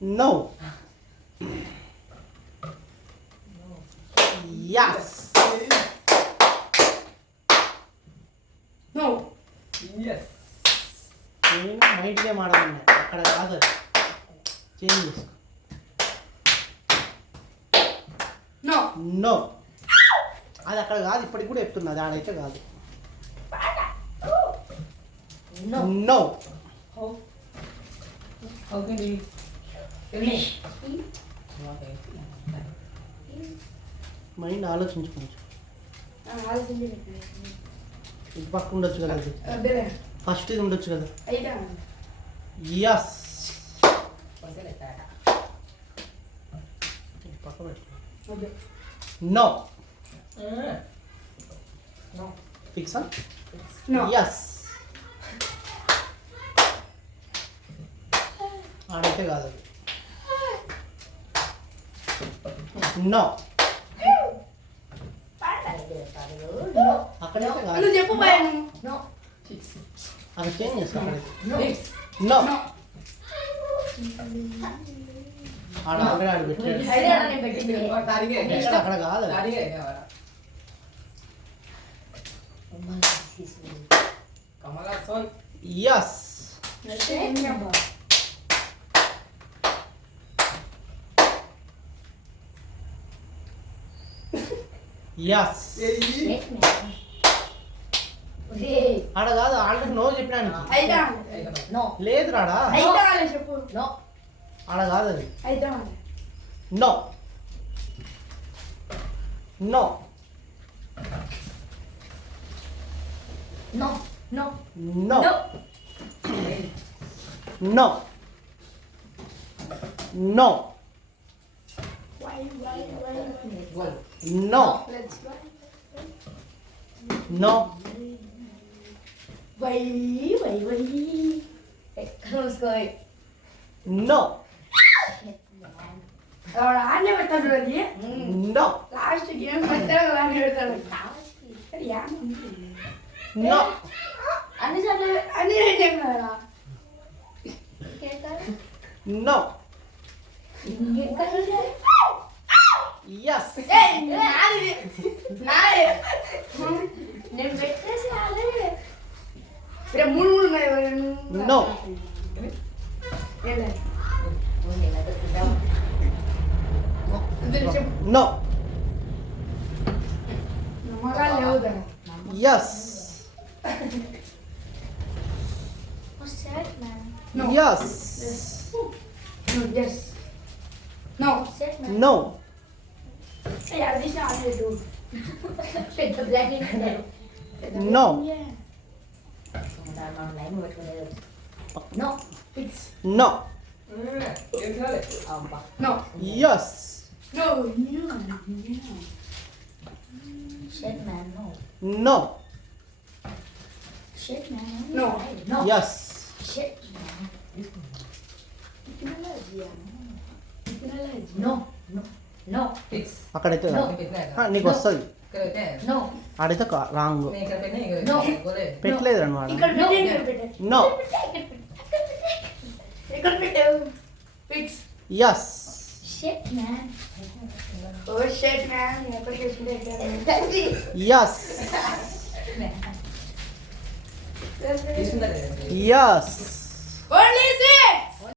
No. Yes. No. Yes. నేను mind game ఆడమన్నా అక్కడ కాదు చేంజ్ చేసుకో. No. నో అది అక్కడ కాదు ఇప్పటికి కూడా చెప్తున్నా అది ఆడైతే కాదు. No. No How can we finish? Mind ఆలోచించు కొంచెం. ఆలోచించి ఇది పక్క ఉండొచ్చు కదా అది అదేలే ఫస్ట్ ఇది ఉండొచ్చు కదా. అయితే ఎస్ పక్క పెట్టు. అదే నో No. ఫిక్సా. No. ఎస్ ఆడైతే కాదు అది. No No. అక్కడైతే కాదు. నువ్వు చెప్పు భయం. No. అది చేంజ్ చేసుకో అక్కడైతే. No. No No. ఆడ ఆల్రెడీ ఆడ పెట్టాడు. అయితే ఆడనే పెట్టింది. Tarik ఇక్కడ అక్కడ కాదు అది. Tarik ya. Kamal Hassan. Yes yes ఆడ కాదు ఆల్రెడీ నో చెప్పినానికి. అయితే No. లేదు రాడా అయితే వాళ్ళే చెప్పు. No. ఆడ కాదు అది. అయితే వాళ్ళే. No no No. No. No No. No no Why? Goal. No Let's go. No Why? Who's going? No వాడు ఆడనే పెడతాడు అది. నో లాస్ట్ గేమ్ పెడతాడు ఆడనే పెడతాడు. అది యాడ్ ఉంది. నో అన్నిసార్లు అన్ని రెండే కదా. నో ఎస్ ఏయ్, నాది. నాది. నేను పెట్టేసి ఆల్రెడీ. రేపు మూడు ఉన్నాయి. నో ఏంలే. ఇద్దరు చెప్పు. నో నమ్మకాలు లేవు కదా. Yes What's that, man? No. Yes No, yes. No. What's that, man? No Hey, I wish I had to. With the black in there. No. Yeah. No. It's no Game खेला no. Yes No. No. Shit, man. No. No Shit, man. No. No. Yes Shit, man. No. No. No. No. Fix. అక్కడైతే No. Fitna है. ఆ, నీకు వస్తుంది करते हैं. No. ఆడైతే రాంగ్ नहीं करते नहीं करते. No. बोले. పెట్టలేదు అనమాట. ఇక్కడ పెట్టే ఇక్కడ పెట్టే నో ఇక్కడ పెట్టావు. Fix. Yes Shit, man. Oh shit man application yes इसमें क्या है? ఎస్